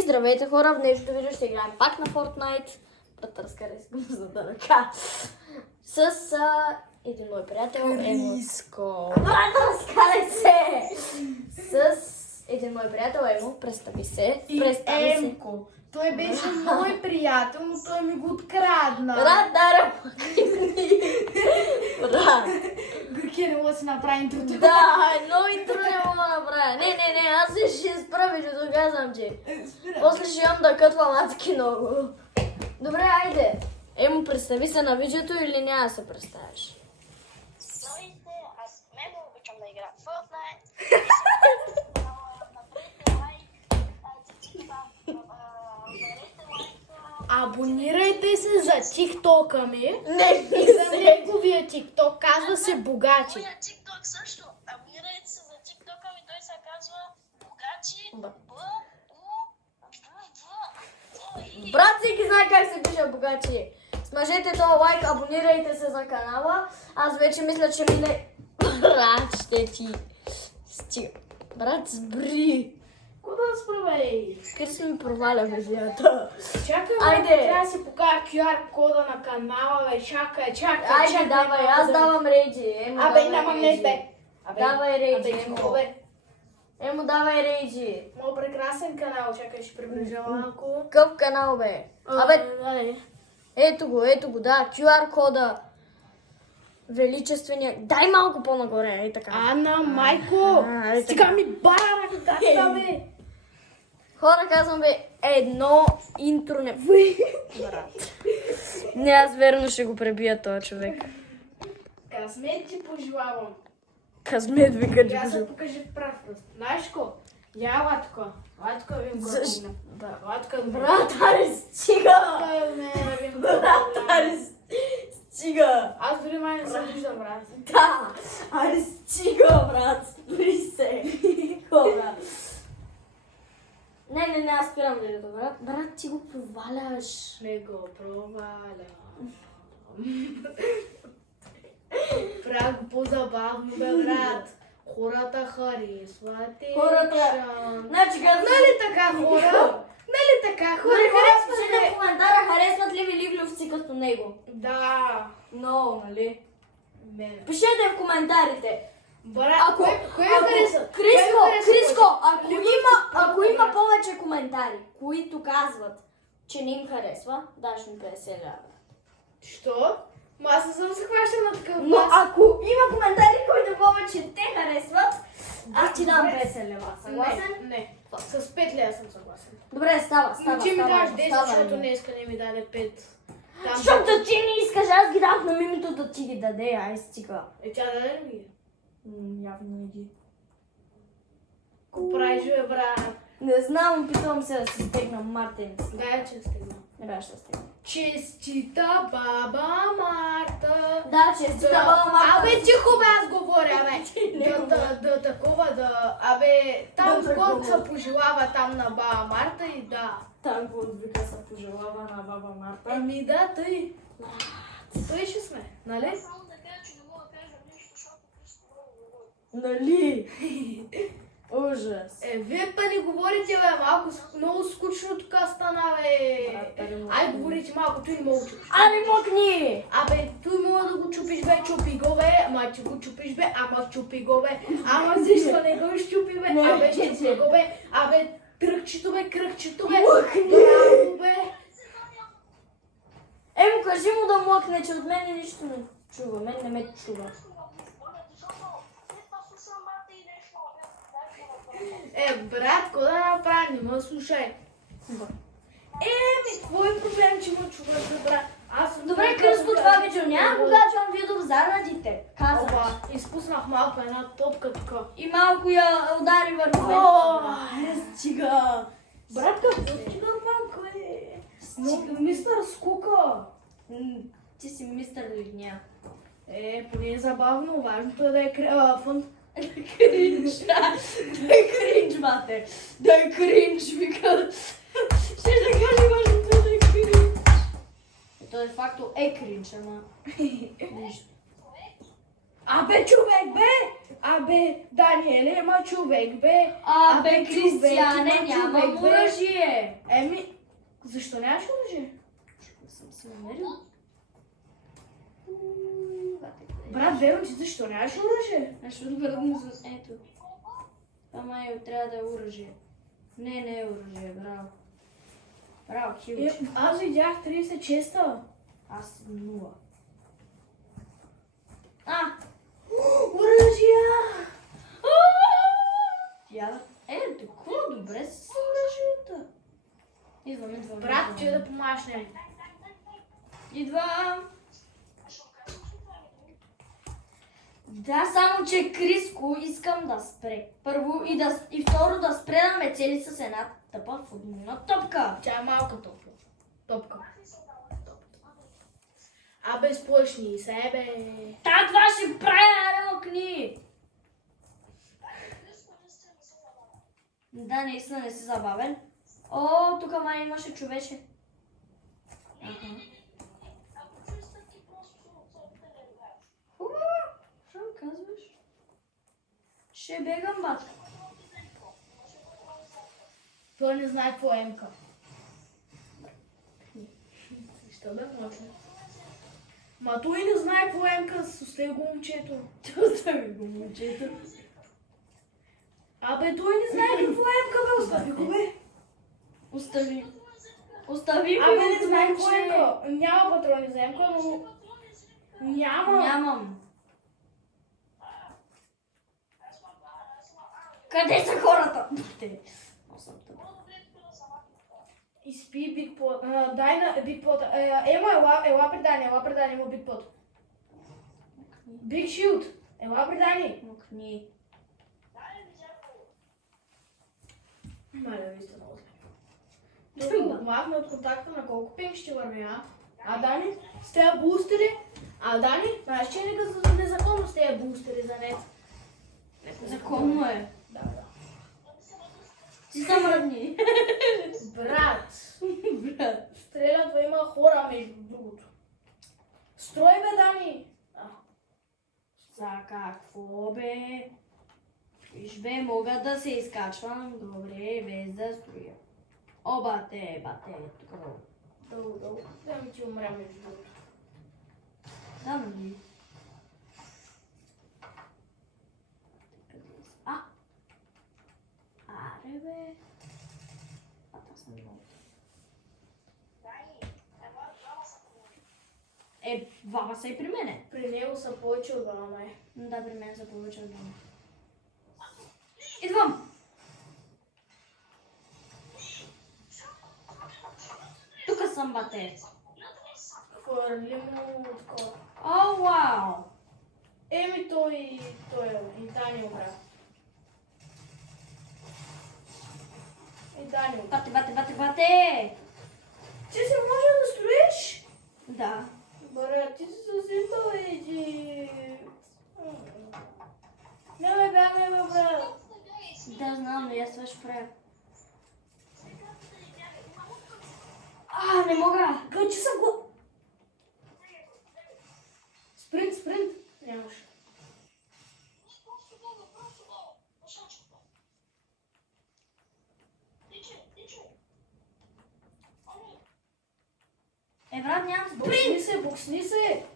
И здравейте хора, в днешното видео ще играем пак на Fortnite. Брат, разкарай с гъмзата ръка. С един мой приятел. Криско. Брат, разкарай се! С един мой приятел, Емо, представи се. И Емко. Той беше мой приятел, но той ми го открадна. Брат, дара махни. Брат. Гърки не мога да си направи интрото. Да, едно интро не мога да направя. Не, аз ще изправя, че да казвам, че. После ще имам да кътвам адски много. Добре, айде. Емо, представи се на видеото или няма да се представиш? Здравейте, аз много обичам да играя в Fortnite. Абонирайте се за TikTok-а ми. Не, И за неговия TikTok казва се Богачи. Моя TikTok също. Абонирайте се за TikTok-а ми, той се казва Богачи. брат, всеки знае как се пише Богачи. Смажете този лайк, абонирайте се за канала. Аз вече мисля, че мине... Брат, ще ти... Стига. Брат, сбри. Куда справей? Крис ми проваля видеята. Чакай, Айде. трябва да си покажа QR кода на канала, бе. Чакай. Айде, давай, аз давам рейджи. Емо, Абе, давай нямам рейджи. нет, бе. Давай рейджи, Абе, Емо. бе. Емо, давай рейджи. Моят прекрасен канал, чакай, ще приближа малко. Къв канал, бе? Абе, ето го, да, QR кода. Величествения. Дай малко по-нагоре, ей така. Ана, майко! ей Стига така. ми бара ръката, бе! Хора, казвам бе, едно интро не... Брат. Не, аз верно ще го пребия този човек. Късмет ти пожелавам. Късмет вика, че Я го... се покажи в прав пръст. Знаеш ко? Я латко. Латко ви го Защо? помня. Да, латко ви Брат, аре, стига! Брат, го аре, стига! Аз дори май не съм виждал, брат. Да, аре, стига, брат, спри се. Хора. Не, аз спирам видеото, брат. Брат, ти го проваляш. Не го проваля. Правя го по-забавно, бе, брат. Хората харесват. Хората... Значи, казвам... Нали така, хора? Нали така, хора? Харесват, Пишете бе. в коментара, харесват ли ви ливлювци като него. Да. Много, нали? Не. Пишете в коментарите. Брат, кой харесва? Криско, ако има повече коментари, които казват, че не им харесва, даш ми 50 лева. Що? Ма аз не съм се хващала на такъв Но глас. ако има коментари, които повече те харесват, аз ти дам 50 лева. Съгласен? Не. С 5 лева съм съгласен. Добре, става. Но ти ми даш 10, става, защото Емо. днеска не ми даде 5. Защото ти не искаш, аз ги дах на мимито да ти ги даде, ай стига. Тя даде ли ги? Явно не ги. Ко правиш, бе, брат? Не знам, опитвам се да си стегна Мартин. Дай, че стигна. Не беше да стегна. Честита баба Марта. Да, честита баба Марта. Абе, тихо бе, аз говоря, бе. Да такова, да... Абе, там Да, код се такова. пожелава там на баба Марта и да. Там го отвика се пожелава на баба Марта. Ами да, тъй. Тъй ще сме, нали? Само да кажа, че не мога да кажа нищо, защото Криско много говори. Нали? Ужас. Вие па не говорите, бе, малко, много скучно тук стана, бе. Брат, да не мога. Ай, говорите малко, той не мога да чупиш. Ами мокни! Абе, той мога да го чупиш, бе, чупи го, бе, ама ти го чупиш, бе, ама чупи го, бе, ама защо не го щупи, бе, Не, абе, че щупи го, бе, абе, кръгчето, бе, Мъкни! браво, бе. Емо, кажи му да млъкне, че от мен нищо не чува. Мен не ме чува. Защото след това слушам бата и нещо. Брат, какво да направя, не ме слушай. Твой проблем, че ме чуваш, бе, брат. Аз съм Добре, Криско, това видео няма кога чувам видео заради те. Казваш. Опа, изпуснах малко една топка тук. И малко я удари върху мен. О, стига. брат, какво стига малко, е? Но, мистер Скука. Ти си мистер Лигня. Поне е забавно, важното е да е фън. Кринж. Да е кринж, мате. Да е кринж, вика. Ще да кажа важното е да е кринж. То de facto е кринж, ама... Нищо. Абе, човек, бе! Абе, Даниеле, ема човек, бе. Абе, човек, Кристияне, има нямам човек, бе. оръжие. Еми, защо нямаш оръжие? Съм се намерил. Брат, верно ти, защо нямаш оръжие? Ще отвърна за... Ето. Ама трябва да е оръжие. Не е оръжие, браво. Браво, хилч. Аз видях 30 честа. Аз 0. Оръжия! Тя... толкова добре с оръжията. Идвам. Брат, че да помагаш не. Идвам. Да, само че Криско искам да спре. Първо и второ да спре да ме цели с една тъпа футболна топка. Тя е малка топка. Абе, сплъшни себе. Това ще правя, мокни! Да, наистина не си забавен. О, тук май имаше човече. Що ми казваш? Ще бегам, бат. Той не знае какво е МК. Защо да мочи? Ма той не знае какво е МК, остави го момчето. Остави го, момчето. Абе, той не знае какво е МК, бе, остави го, бе. Остави го. Абе, не знае какво е МК. Няма патрони за МК, но... Нямам. Къде са хората? Изпи Биг Пот. Дай на Биг Пот. Ела при Дани, има Биг Пот. Биг Шилд. Ела при Дани. Мокни. Маля, ви сте много зле. Махме от контакта на колко пинг ще върви, а? А Дани, с тези бустери. А Дани, знаеш, че е незаконно с тези бустери за нет. Законно е. Да. Ти са мръдни. Брат, Брат. стрелят, има хора между другото. Строй, бе, Дани. За какво, бе? Виж, бе, мога да се изкачвам добре, без да строя. О, бате, тук долу. Долу. Да ми ти умря между другото. Да, нали? Аре, бе. Аз съм много. Двама са и при мене. При него са повече от двама, май. Да, при мен са повече от двама. Идвам! Тук съм, бате. Хвърли му такова. О, вау! Еми той и Дани умря. И Дани умря. Бате! Ти се може да строиш? Да. Брат, ти си съсипал иди. Не ме брат. Да, знам, но аз това ще правя. Не мога! Гъчи съм го. Спринт. Нямаш. Брат, нямам спринт! Буксни се.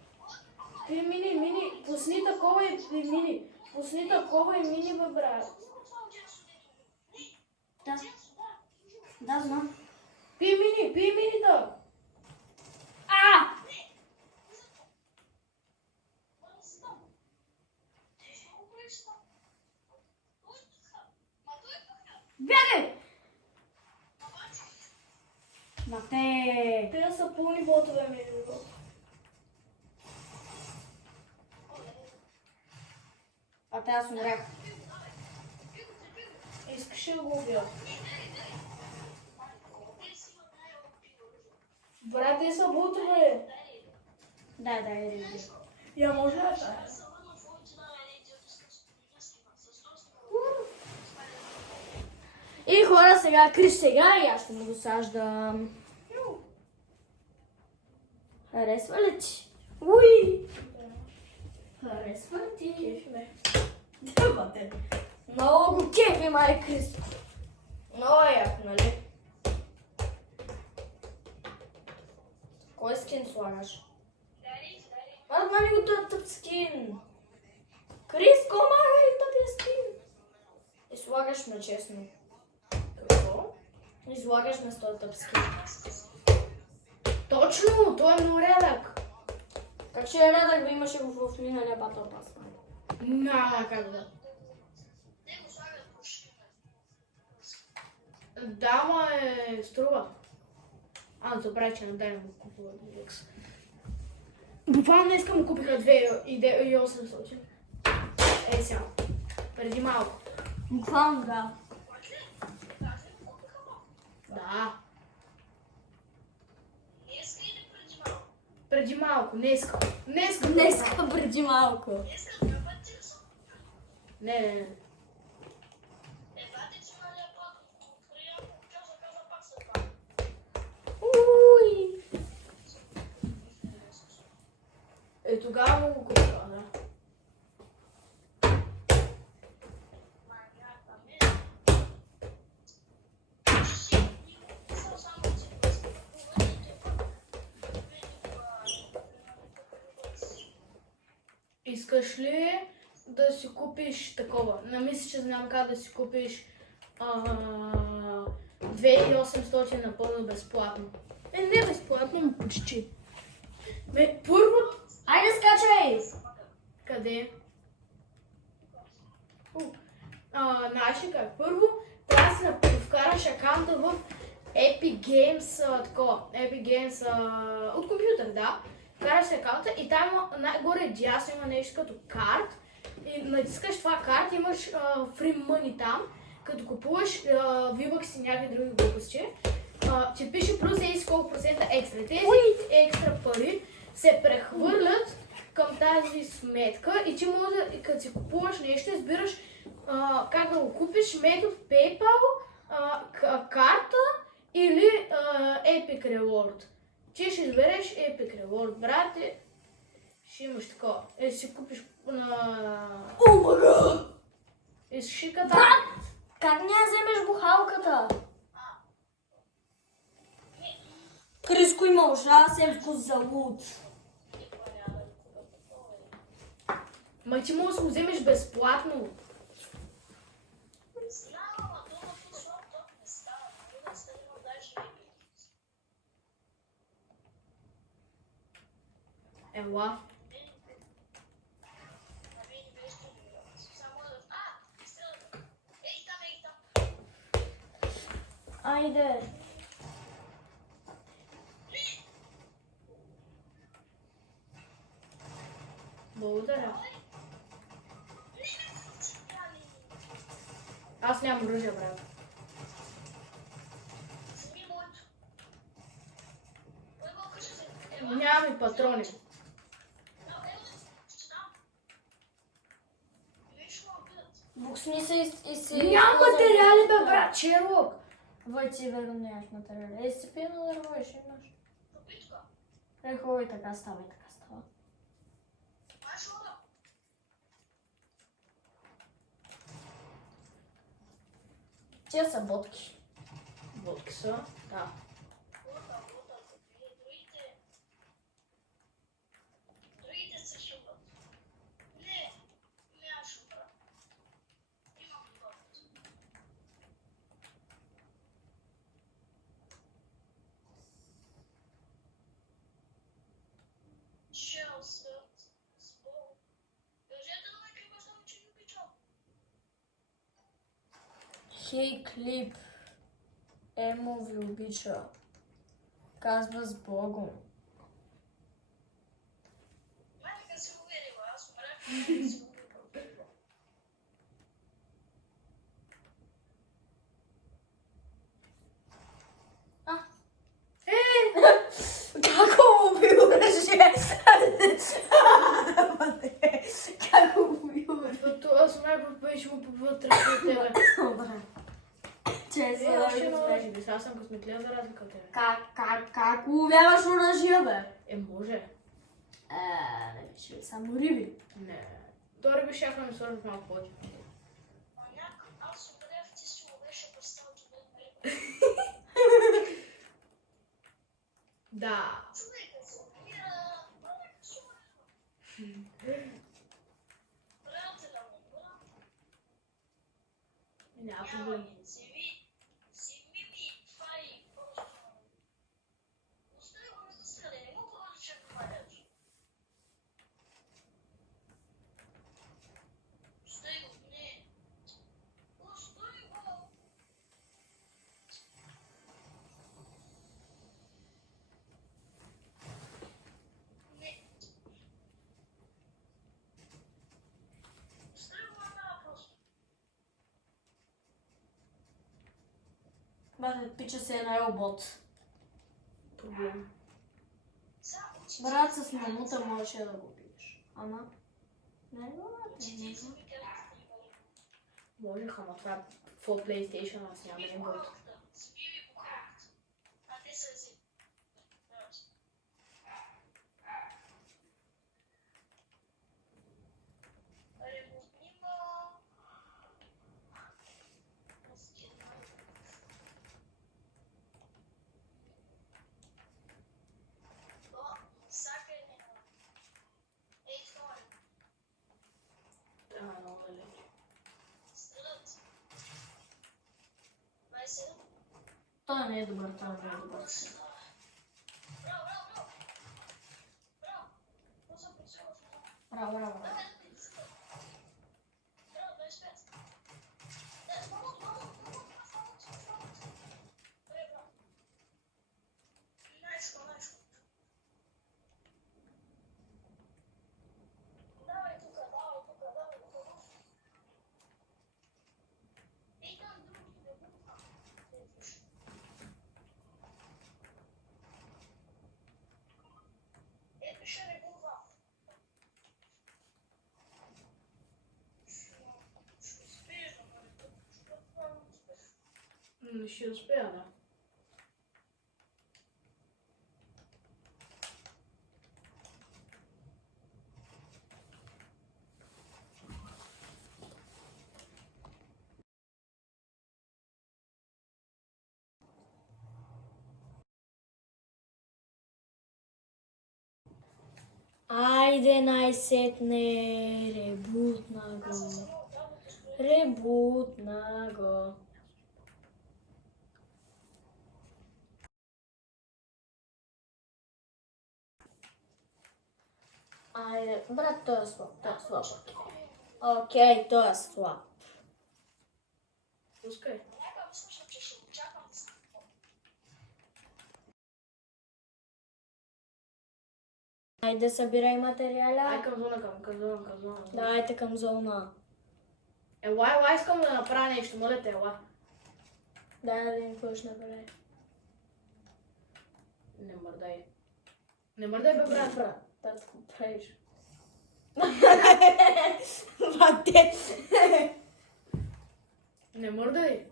Ти мини. Пусни такова и мини. Бе, брат. Да, знам. Пи мини да. Бягай! Бате! Те са пълни ботове между другото. Бате, аз умрях. Искаш да го убия. Брат, те са ботове. Да, иди. Я може да тая. И хора, сега Крис сега и аз ще му досаждам. Харесва ли ти? Уй! Харесва ли ти? Кефи ме. Дебате. Много кефи, май Крис. Много е яко, нали? Кой скин слагаш? Аз мали го този тъп скин. Крис, комагай тъпия скин. И слагаш на честно. Какво? И слагаш на този тъп скин. Точно, той е много рядък. Как ще е рядък, да имаше го в миналия батъл пас? Няма как да. Да, ма е струва. Добре, че не дай му купува Deluxe. Буквално днеска му купиха 2800. Сега. Преди малко. Буквално да. Да. Преди малко, днеска. Днеска преди малко. Не. Уй. Тогава му го купила, да. Искаш ли да си купиш такова? Не мисля, че знам как да си купиш 2800 напълно безплатно. Не безплатно, но почти. Първо... Айде скачай! Къде? Знаеш ли как? Първо трябва да си вкараш акаунта в Epic Games, Epic Games от компютър, да. Вкараш си акаунта и там най-горе дясно има нещо като карт. И натискаш това карт, имаш free money там. Като купуваш V-Bucks и някакви други глупости, ти пише плюс еди колко процента екстра. Тези екстра пари се прехвърлят към тази сметка и ти може, като си купуваш нещо, избираш как да го купиш, метод PayPal, карта или Epic Reward. Ти ще избереш Epic Reward, брате, ще имаш такова. Си купиш на... Омага! И с шиката... Брат! Как не я вземеш бухалката? Криско има ужасен вкус за луд. Ма ти можеш да го вземеш безплатно. Ела. Айде. Благодаря. Аз нямам оръжие, брат. Нямам и патрони. Буксни се и си... Нямам материали, бе, брат, Шерлок. Вой, ти верно нямаш материали. Си пия на дърво и ще имаш. Хубаво и така става, и така става. Тия са ботки. Водки са, да. Хей, клип. Емо ви обича. Казва с Богом. Как го убиваше? Как го убиваше? Аз най-път беше му вътре от тебе. Добре. Че Аз ще наложи, бе, аз съм късметлия за разлика от тебе. Как уловяваш оръжия, бе? Може. Не беше само риби. Не. Втори би щяха да ми свършат малко повече. Аз определях, ти си му беше представил, че Да. човека се умира. Приятеля му, брат. Няма проблем. Вземи ми това и просто... Остави го не да стреля, не мога да че хваляш. Остави го, не. Остави го. Не. Остави го направо просто. Бате, пича се е на робот. Проблем. Брат, с мамута можеше да го пиеш. Ама... Не го Можех, ама това в PlayStation аз няма да бъде. Спири го карт. А те са ези. Револнима. Сакай не. Ей, това е. Много далеч. Стрелят. 27. Той не е добър, той не е добър. Браво, браво, браво. Браво. Какво съм прицелил? Браво, браво, браво. Браво, 25. Да, браво, браво, браво. Добре, браво. Найско, найско. Давай тук, давай тук, давай тук. И там другите да бъдат. Ето ще регулва. Ще успееш да бъде. Ще успея, да. Айде най-сетне, ребутна го. Ребутна го. Айде, брат, той е слаб, той е слаб. Окей, той е слаб. Пускай. Някак слушам, че ще очаквам да съм. Айде, събирай материаля. Ай към зона, към зона. Давайте към зона. Ела, искам да направя нещо, моля те, ела. Дай да видим какво ще направи. Не мърдай. Не мърдай, бе, брат. Брат, татко, правиш. Бате. Не мърдай.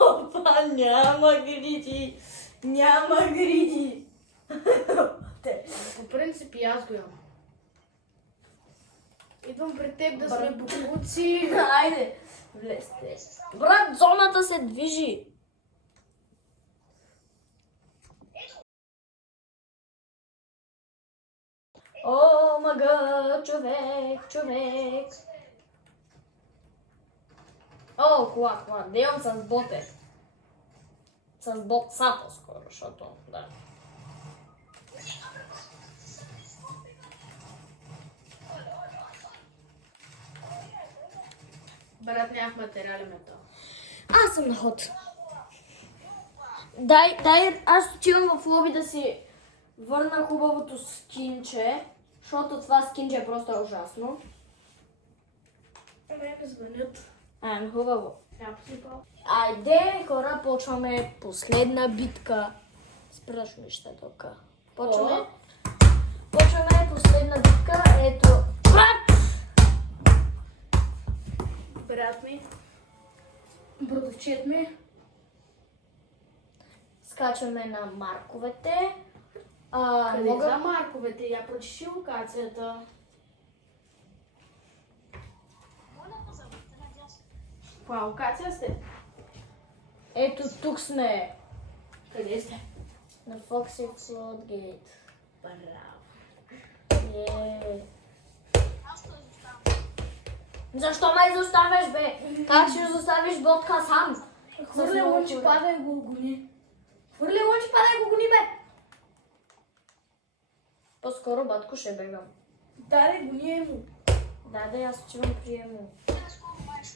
Опа, няма гриди. Няма гриди. По принцип и аз го имам. Идвам при теб да сме букуци. Айде, влезте. Брат, зоната се движи. О, мага, човек. О, кола. Да имам с боте. С ботса по-скоро, защото, да. Брат, нямах материален метал. Аз съм на ход. Дай, аз отивам в лоби да си върна хубавото скинче, защото това скинче е просто ужасно. Нека звънят. Хубаво. Няма посипал. Айде, хора, почваме последна битка. Спраш ми ще тук. Почваме последна битка. Ето. Брат ми. Братовчет ми. Скачаме на марковете. Къде за марковете? Я прочеши локацията. Коя локация сте? Ето тук сме. Къде сте? На Foxy Floodgate. Браво. Аз той изоставам. Защо ме изоставяш, бе? Как ще изоставиш Ботка сам? Хвърля много лънчи, хора. пада и го гони. Хвърля лънчи, пада и го гони, бе! По-скоро батко ще бегам. Даде, гони му. Да, аз отивам при Емо. Аз колко маеш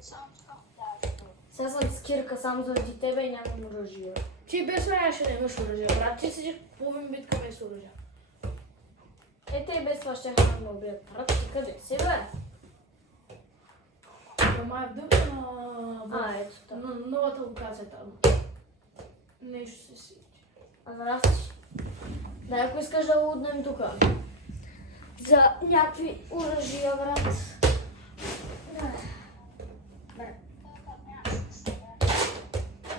само така даваш. Сега съм с Кирка само заради тебе и нямам оръжие. Ти без мен ще не имаш оръжие, брат. Ти седиш половин битка без оръжие. Те и без това ще да ме убият. Брат, ти къде си, бе? Ама е в дъвка на... Ето така. на новата локация там. Нещо се сичи. Здрасти. Дай, ако искаш да луднем тук. За някакви оръжия, брат.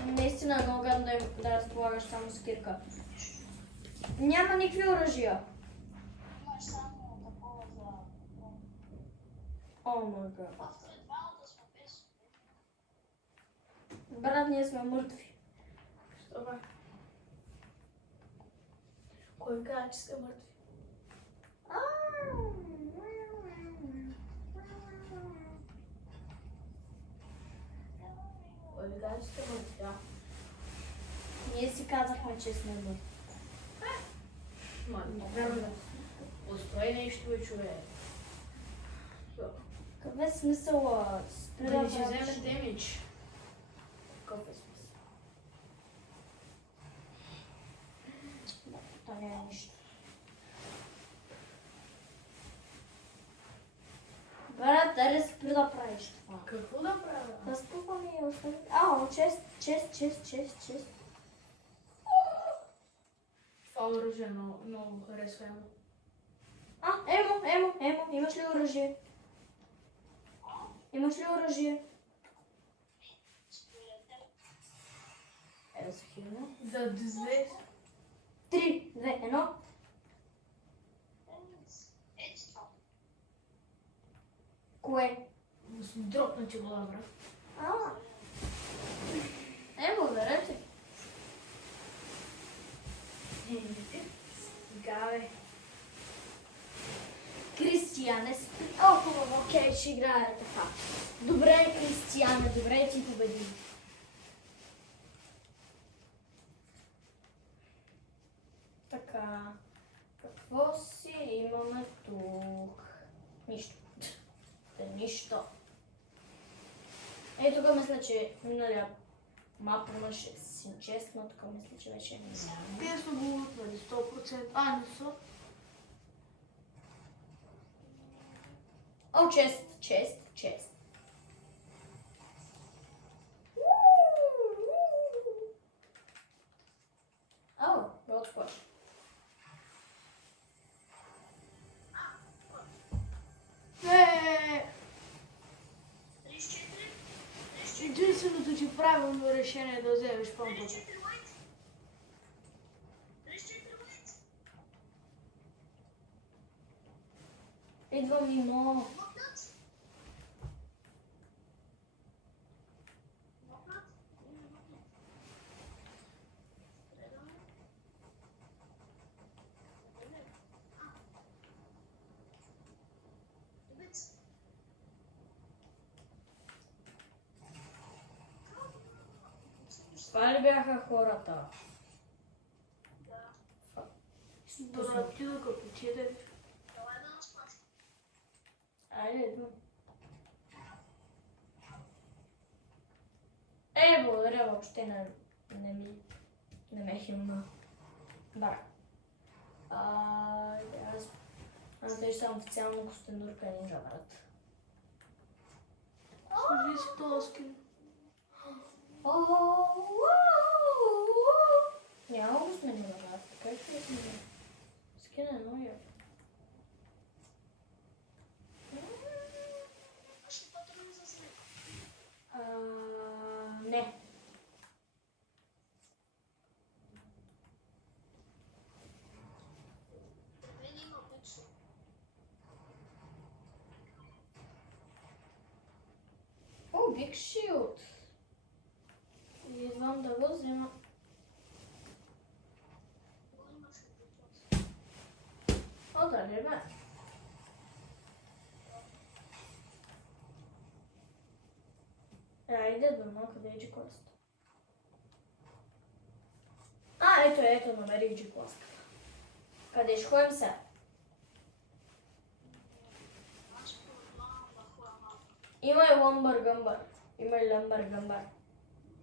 Наистина е много гадно да разполагаш само с Кирка. Няма никакви оръжия. Имаш само такова за... О май гад. Автор е двамата сме без. Брат, ние сме мъртви. Що бе? Кой каза, че сте мъртви? Кой каза, че сте мъртви? Да. Ние си казахме, че сме мъртви. Ма, не вярвам. Успой нещо, бе, човек. Какъв е смисъл? Спри Да да не ще правиш. вземе демидж. Какъв е смисъл? Това няма нищо. Брат, дали спри да правиш това? Какво да правя? Да спуквам и остави. Чест. Това оръжие много харесва ему. Емо, имаш ли оръжие? Имаш ли оръжие? Ето се хилна. За две. 3, 2, 1. Ето това. Кое? Дропна ти глава, брат. Благодаря ти. Гаве. Кристияне, хубаво, окей, ще играе така. Добре, Кристияне, добре, ти победи. Така, какво си имаме тук? Нищо. Нищо. Ей, тук мисля, че миналия мапа имаше синчест, но тук мисля, че вече не знам. Те са го лутвали 100%. А, не са. О, чест. О, готово. Единственото ти правилно решение е да вземеш помпата. 34 лайк. 34 лайк. Идвам и но. Мокнат. Мокнат. Предаме. Добец. Това ли бяха хората? Да. Добре, ти докато отидеш. Давай да нас паш. Айде, идвам. Благодаря, въобще не ме хилна. Да. Аз вече съм официално Костенурка Нинджа, брат. Сложи си този скин. Няма го сменя, брат. Как ще го сменя? Скин е много як. Имаш ли патрони за след? Не. Мен има пицу. Big Shield. Не знам да го взема. О, да, не бе. Айде дома, къде е G-Quest? Ето, намерих G-Quest. Къде ще ходим сега? Има и Ламбър Гъмбър.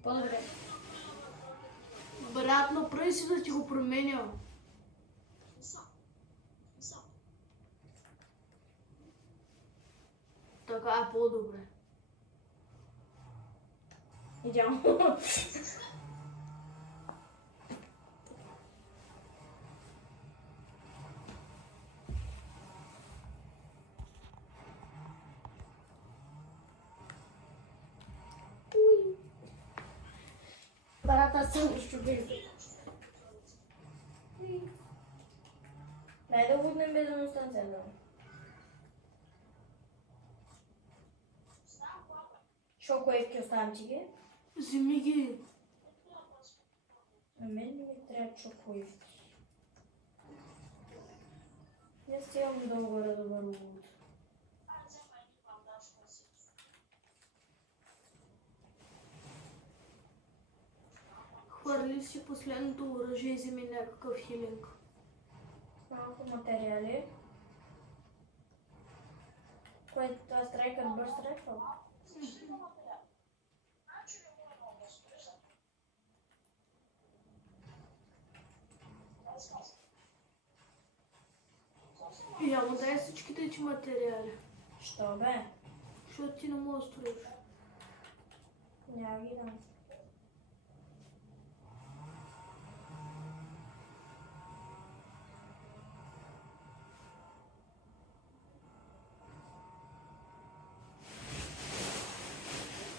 По-добре. Брат, направи си да ти го променя. Така е по-добре. Идеално. Брат, аз съм щубих. Дай да буднем безумността цяло. Шокоевки оставям ти ги. Вземи ги. На мен не ми трябва шокоевки. Не стигам дълго да добър луд. Хвърли си последното оръжие и вземи някакъв хилинг. Малко материали. Което това страйкът бърз райфъл. Я му дай всичките ти материали. Що бе? Защото ти не можеш да строиш. Няма ги дам.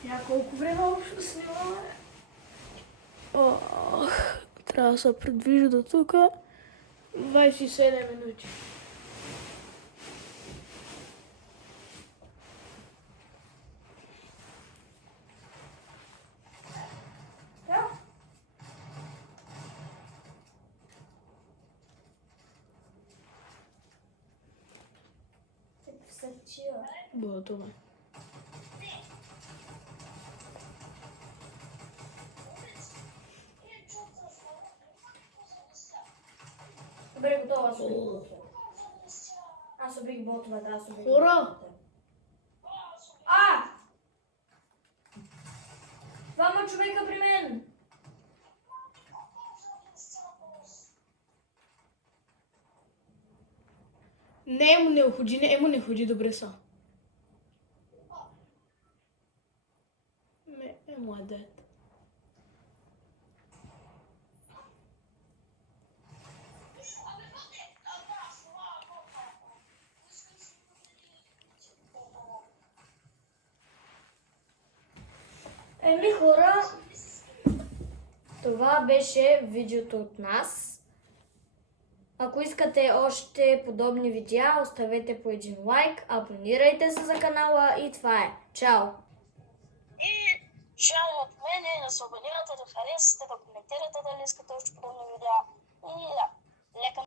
Я колко време общо снимаме? Трябва да се придвижи до тук. 27 минути. Да. Се чива. Готово. Добре, готова съм. Аз убих ботове, трябва да се убих. Хора! А! Двама човека при мен! Не му не ходи добре са. Не му е дет. Еми хора, това беше видеото от нас. Ако искате още подобни видеа, оставете по един лайк, абонирайте се за канала и това е. Чао! И чао от мене, да се абонирате, да харесате, да коментирате дали искате още подобни видеа. И да, лека